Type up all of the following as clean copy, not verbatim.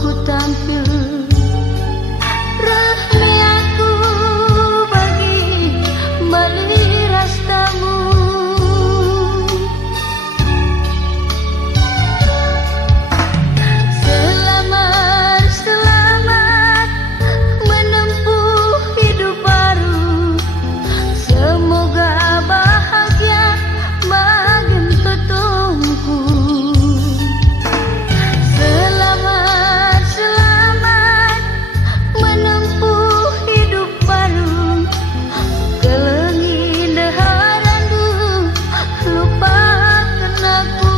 ku tampil. Resmi aku bagi bali rastamu. Selamat, selamat menempuh hidup baru. Semoga bahagia bagi tutumku. Selamat, selamat menempuh hidup baru. Kelengi deharandu lupakan aku.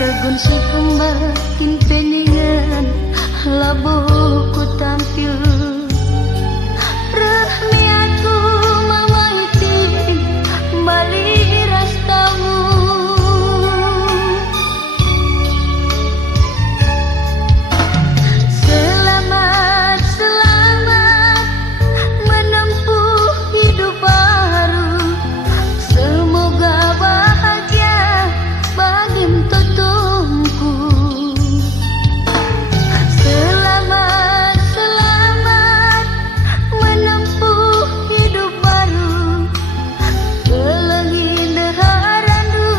Tegun sekembakin peningan labuh ku tampil. Resmi aku mamaiti bali rastamu. Selamat, selamat menempuh hidup baru. Semoga bahagia bagi tutumku. Selamat, selamat menempuh hidup baru. Kelengi deharandu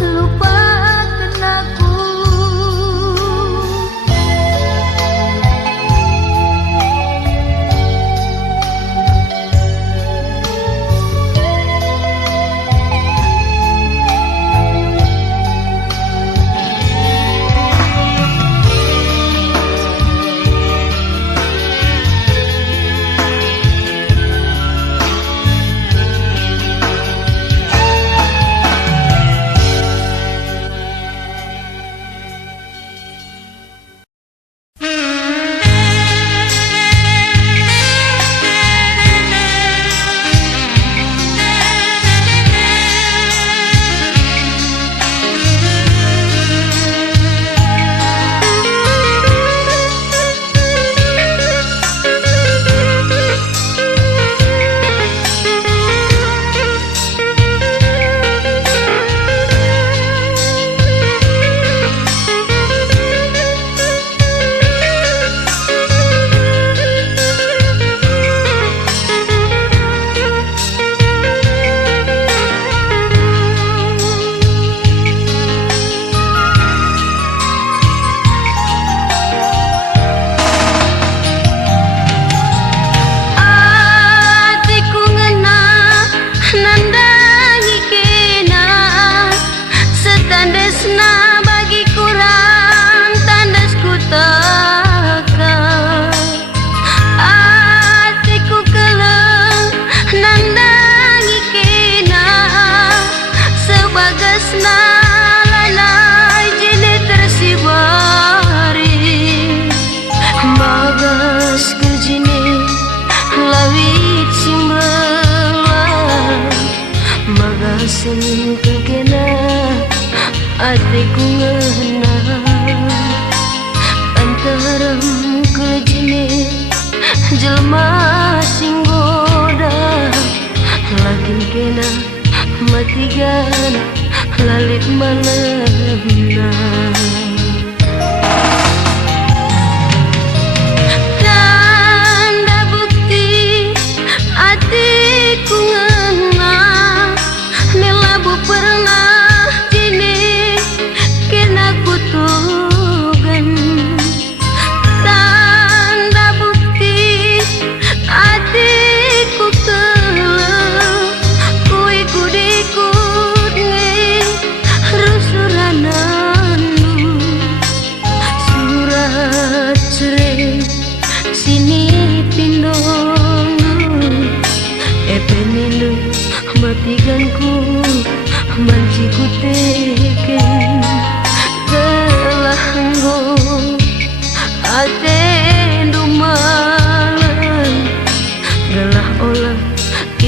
lupakan aku. Sen kekena atiku ngena antaram kelejine jelma singgoda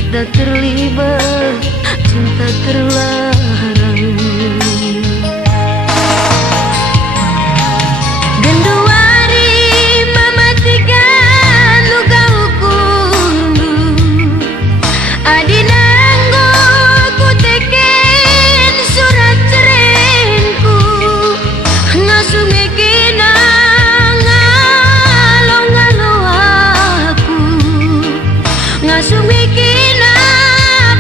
kita terlibat cinta terlarang. Genduari mematikan luka ukundu, adina ku teken surat cerengku, ngasumekin ngalo-ngalo aku, ngasumekin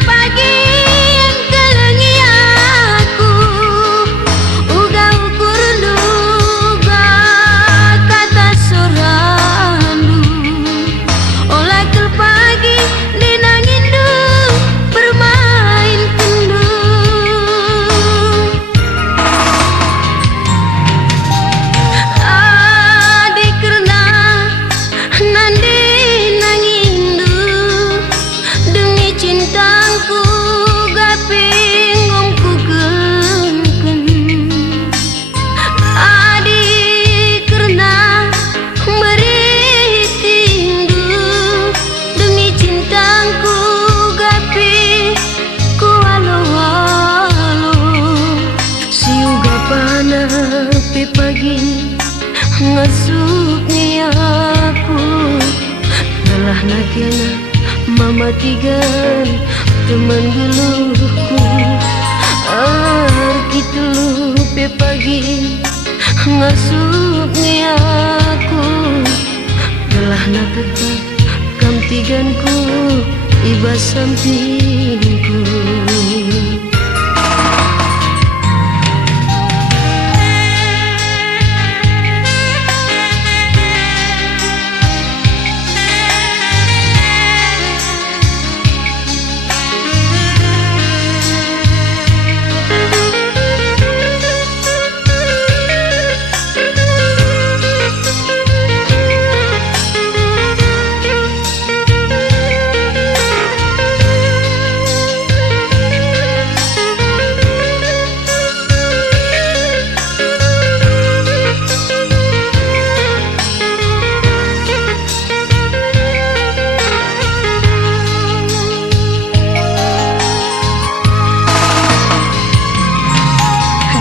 pagi yang kelengi aku, uga ukur duga kata sorandu, olah kel pagi dinangindu bermain kendu. Adik kerna nandi nangindu demi cintaku gaping omku gengken. Adik kerna meritindu demi cintaku gaping ku alo-alo. Siuga panah pe pagi ngasuknya aku, telah nakena mamatigan teman duluku. Arki telu pe pagi ngasuknya aku, telah natetap kamtiganku iba sampingku.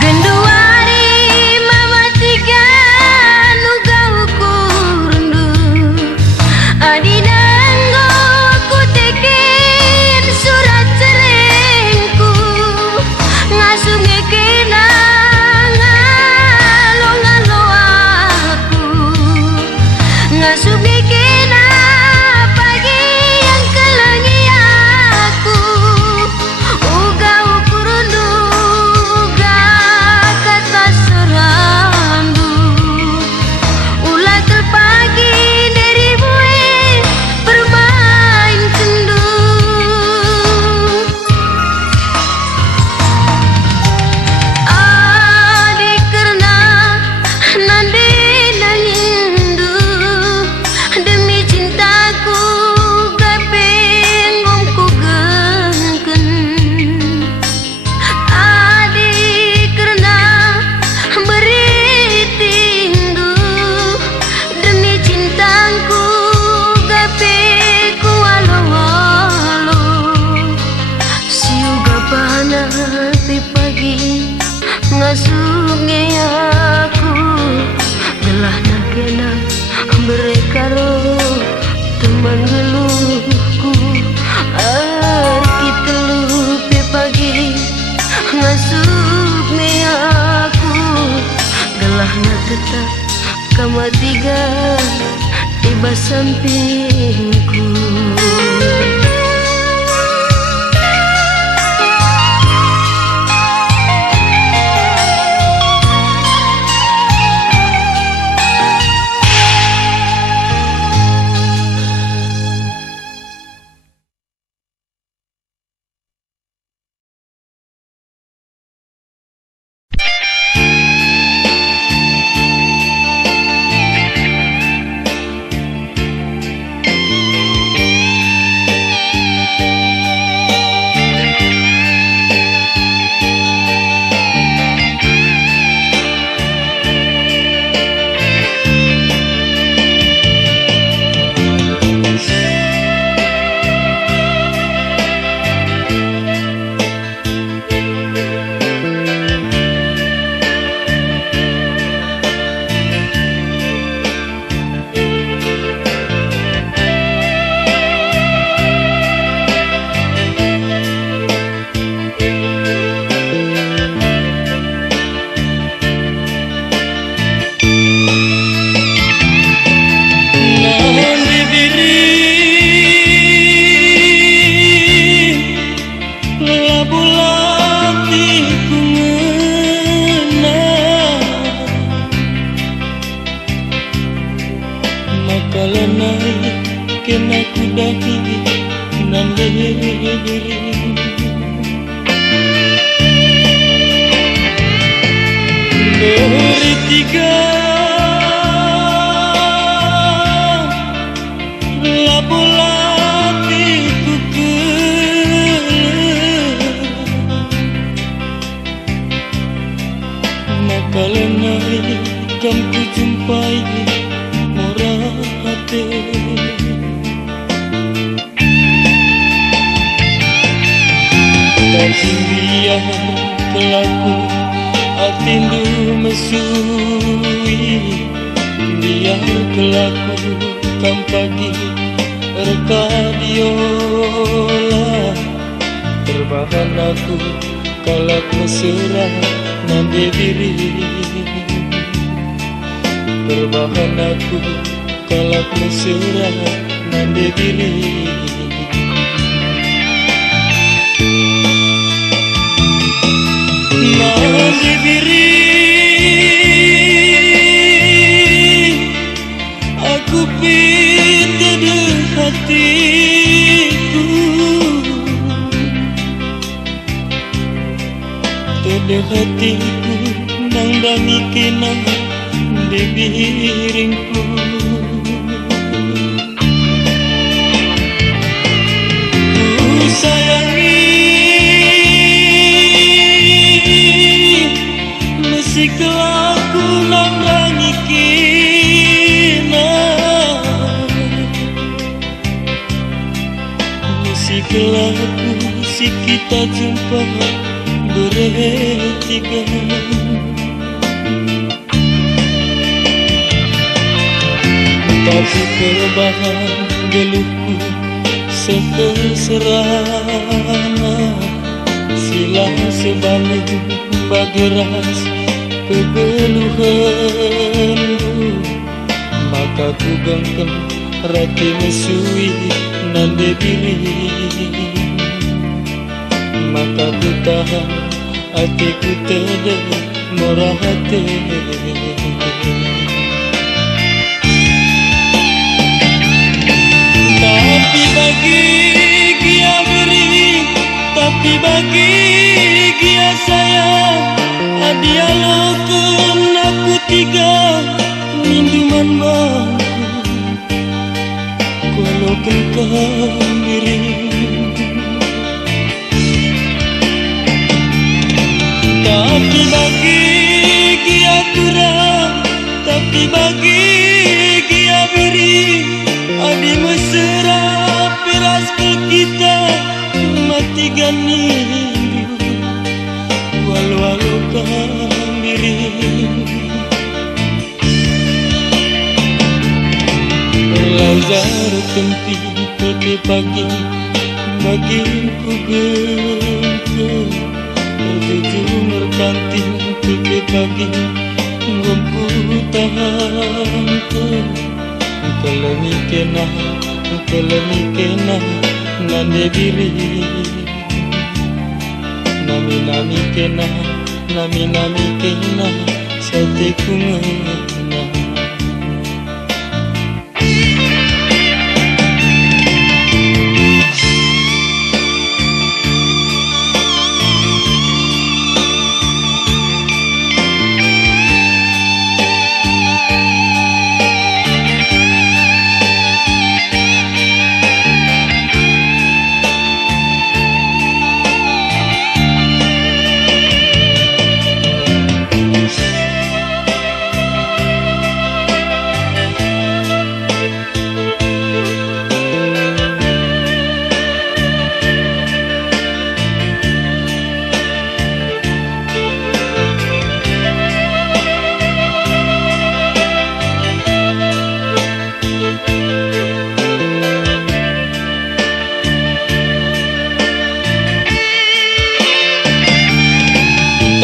Genduari mematikan luka ukundu, adina ku teken surat cerengku, ngasumekin ngalo-ngalo aku, ngasumekin pagi yang kelengi aku, uga ukur duga kata serandu, ulah kel pagi dari bue bermain kendu. Adik kerna nandi nangindu demi cintaku gaping omku gengken. Adik kerna beritindu demi cintaku gaping ku alo-alo. Siuga panah pe pagi ngasume aku, gelah nakena mereka roh teman geluhku. Arki telu pe pagi ngasume aku, gelah natetap kamatigan iba sampingku. nan diri bertiga lapulatiku makalenai kan ku jumpai murah hati tapi biar kelaku atindu mesui biar kelaku kam pagi rekadiola terbahan aku kalak mesra nande diri terbahan aku kalak mesra nande diri nande diri aku pinta de hatiku de hatiku nang dangi kenang de biringku ku sayangi mesti kelaku nang dangi kenang mesti kelaku si kita jumpa bertiga tapi perubahan geluhku seterserana silang sebalik bageras kegeluhanku maka ku genggam rati mesui nande diri maka ku tahan hatiku tidak murah hati tapi bagi dia beri tapi bagi dia sayang dia lokun aku tiga minduman bangku lokun kambiri tapi bagi dia kurang tapi bagi dia beri adi mesra piras ke kita mati gani walau kambiri lazar tempi peti pagi bagi ku gengkem jujur kantin peti pagi ngomku tahan keleni kena nande diri nami kena sate kungena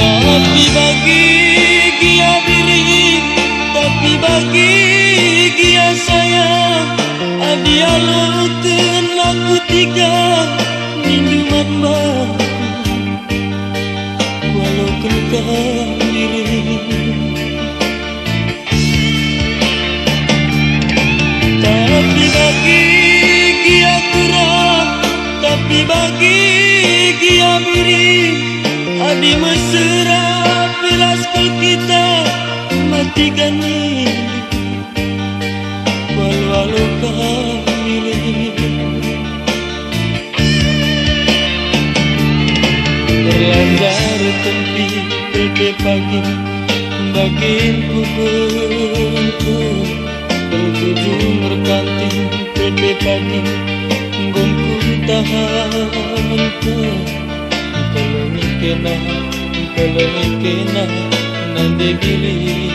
tapi bagi dia diri tapi bagi dia sayang dia lokun aku tiga minduman bangku walau kau diri tapi bagi dia kurang Adi mesra pilas kita matikan ini walau kami berlandar tempi bebe pagi bagian pukul bertujuh merkanting bebe pagi gongku tahan kalau mikena nande gili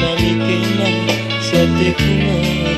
nami kena sate kumana.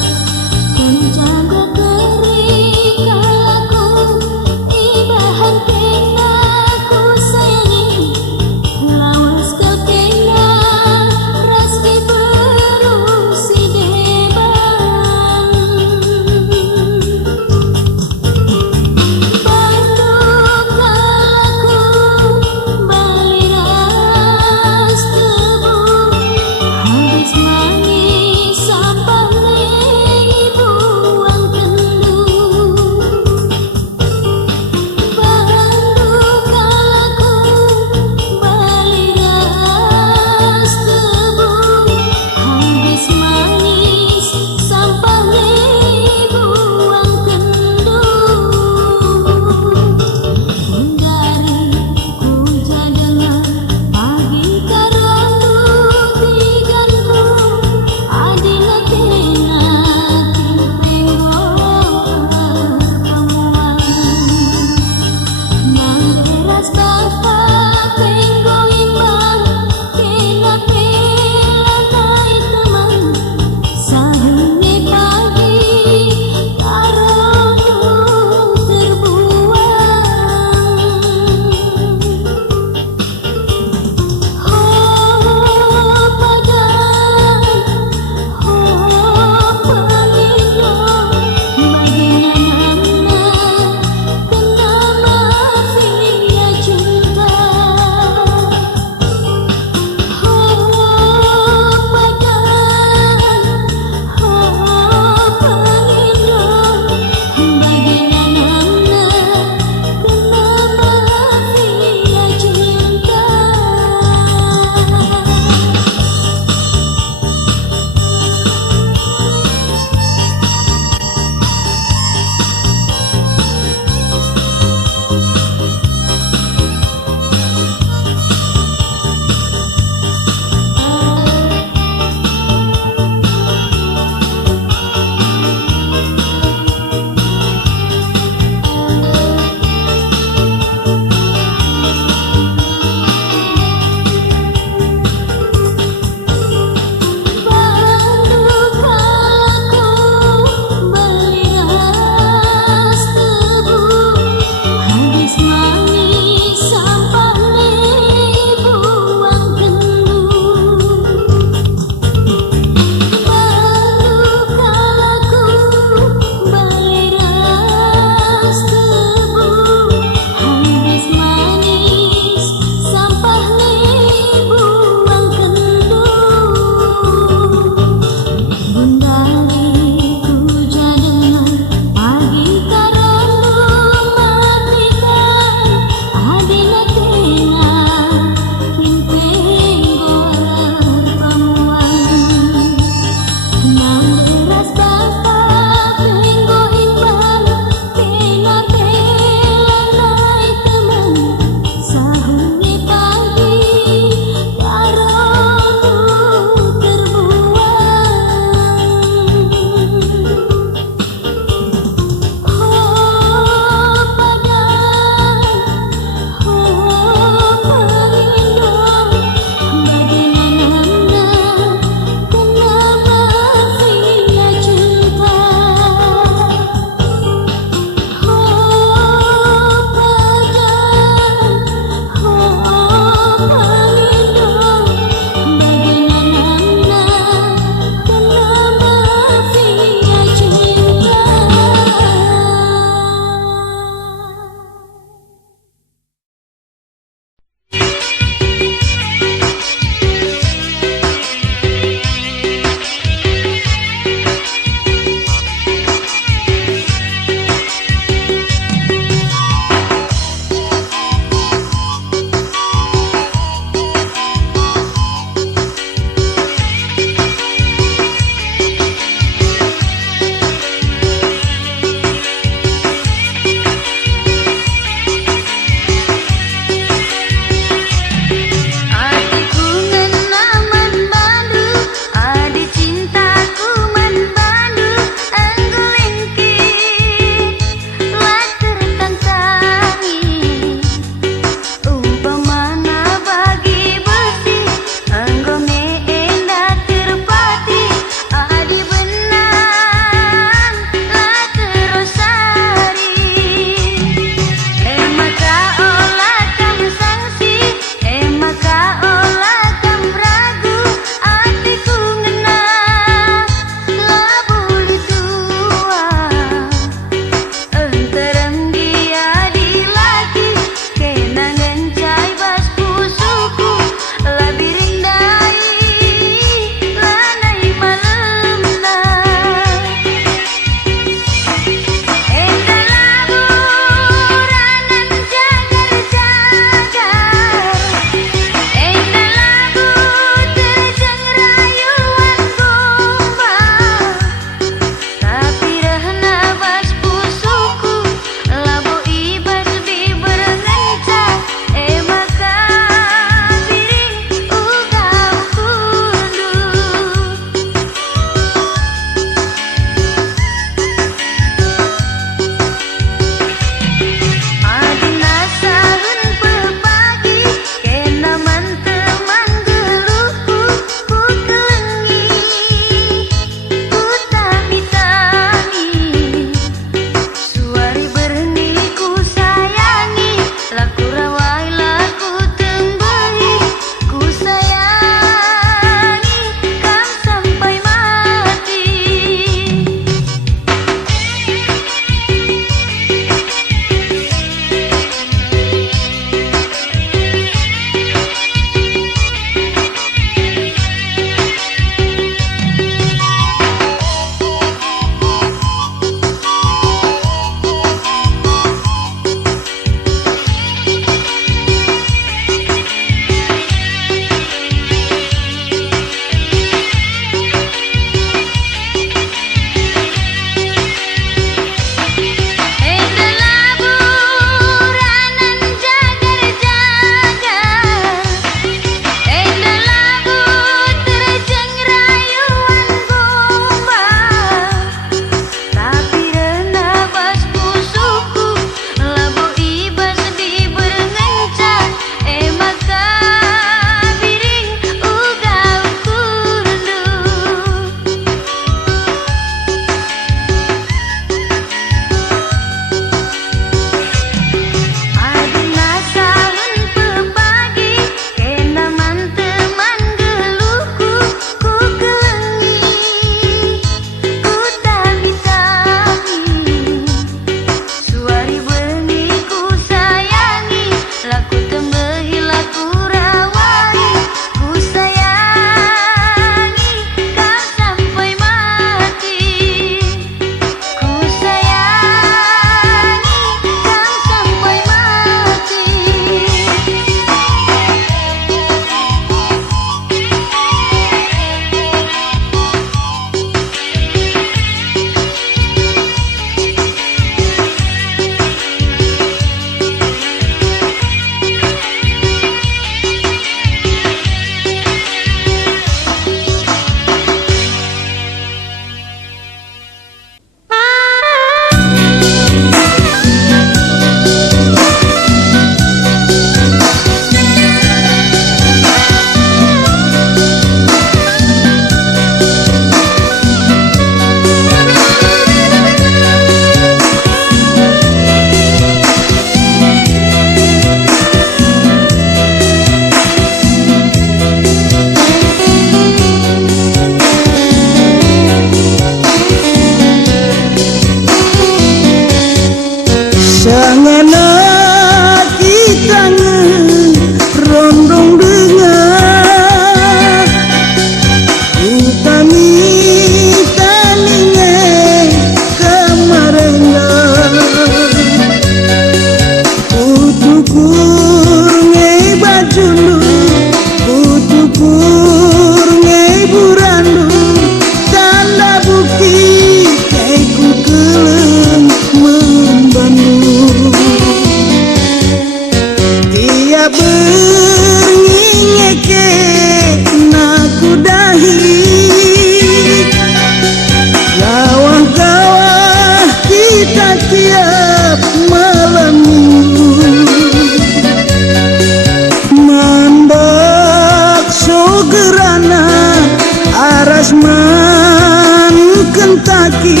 kentaki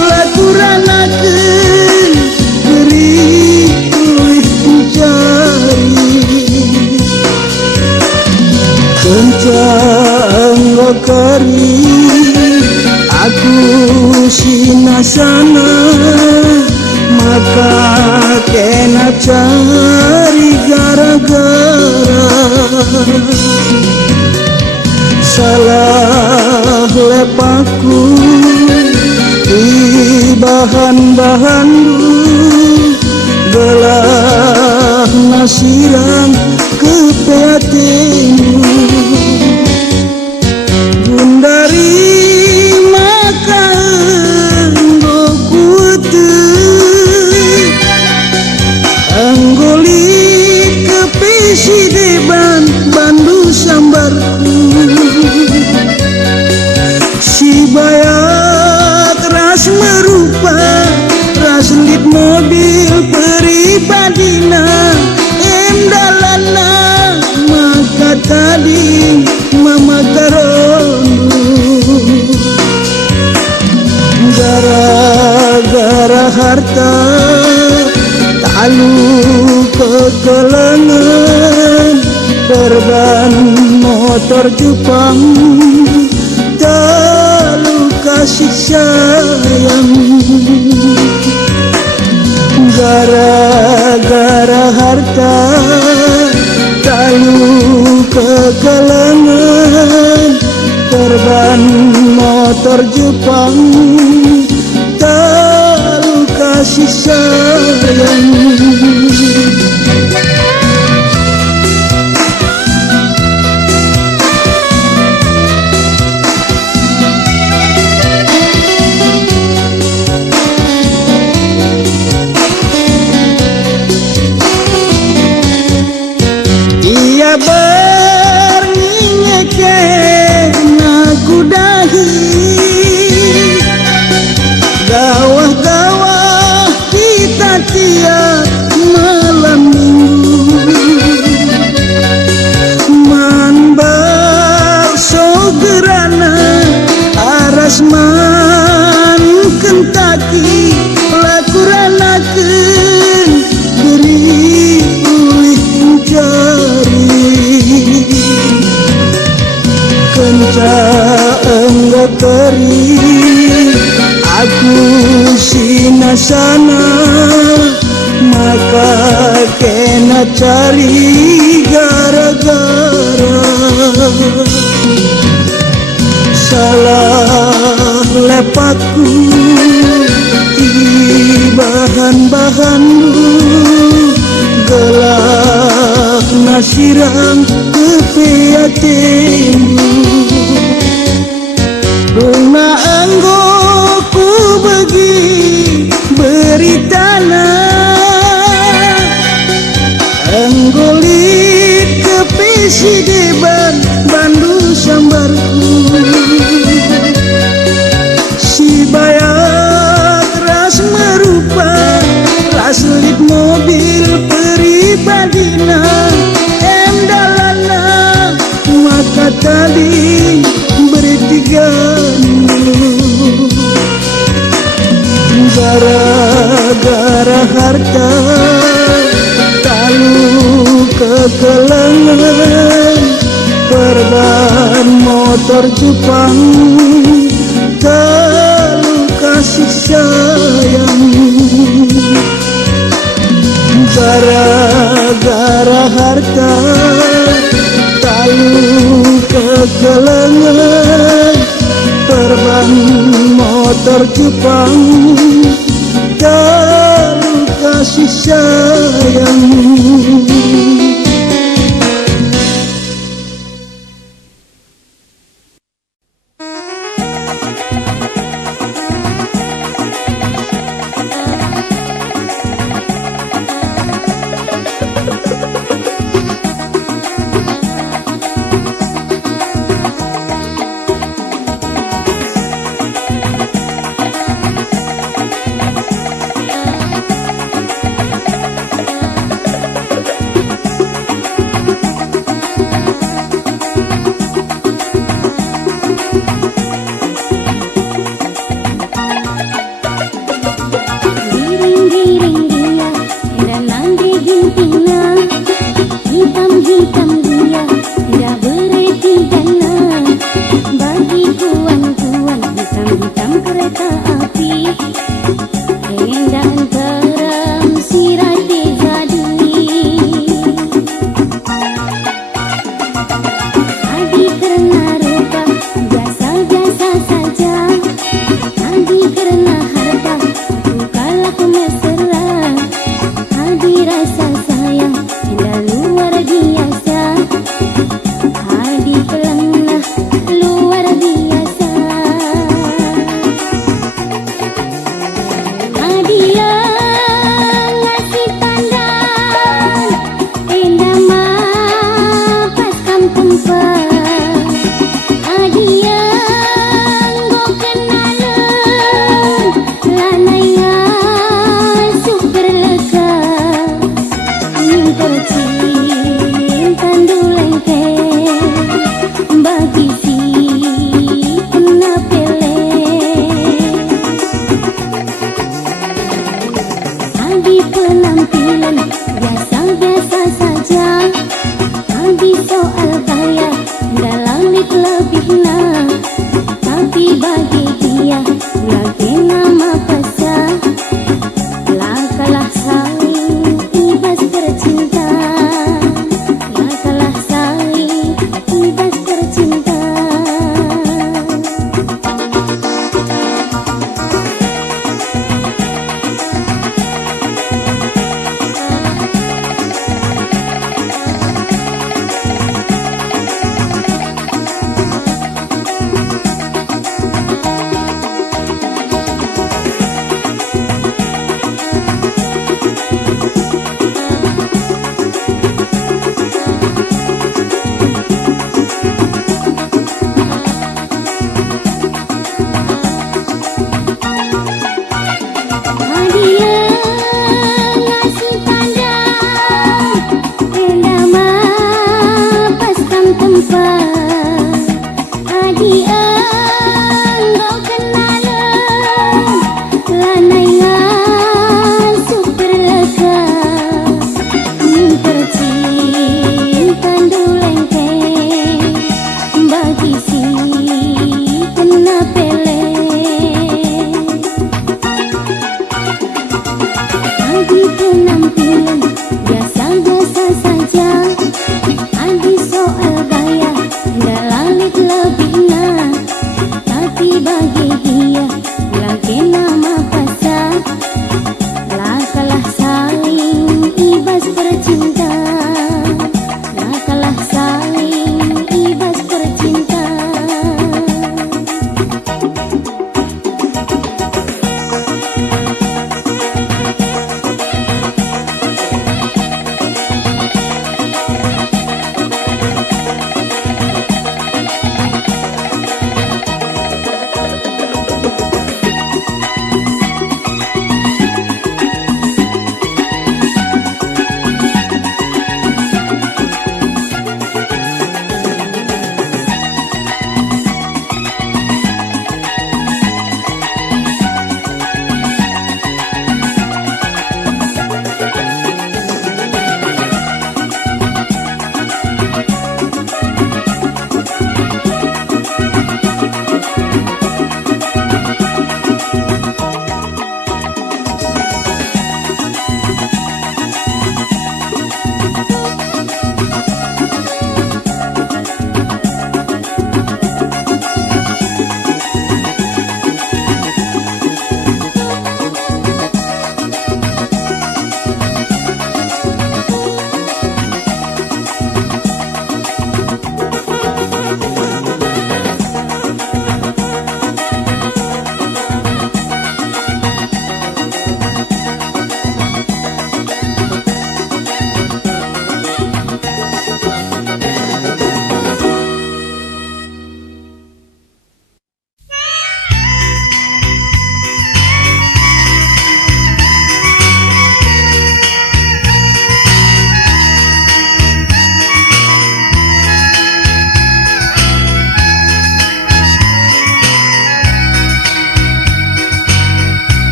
lakuranakeun beri ulih mencari kencang lokari aku sinasana maka kena cari gara-gara salah lepaku di bahan-bahan gelah nasiran kepeatenu gundari maka enggo kutu anggoli kepisi deban bandu sambarku si bayak ras merupa ras lit mobil pribadina dalana maka tadi mama garondu gara-gara harta talu kekelengan korban motor Jepang talu kasih sayang gara-gara harta talu kekelengan korban motor Jepang talu kasih sayang berninyeken aku dahi gawah-gawah kita tiap malam minggu man bakso gerana aras man kentaki lakuranakeun beri ulih mencari kencang lokari aku sinasana maka kena cari gara-gara salah lepaku di bahan-bahan gelah nasiran kepeatenu Duna anggo ku bagi beritana anggolit kepisi deban bandu sambarku si bayak ras merupa ras lit mobil pribadina dalana maka tadi bertiganu gara-gara harta talu kekelengan korban motor Jepang talu kasih sayang gara-gara harta talu kekelengan korban motor Jepang talu kasih sayang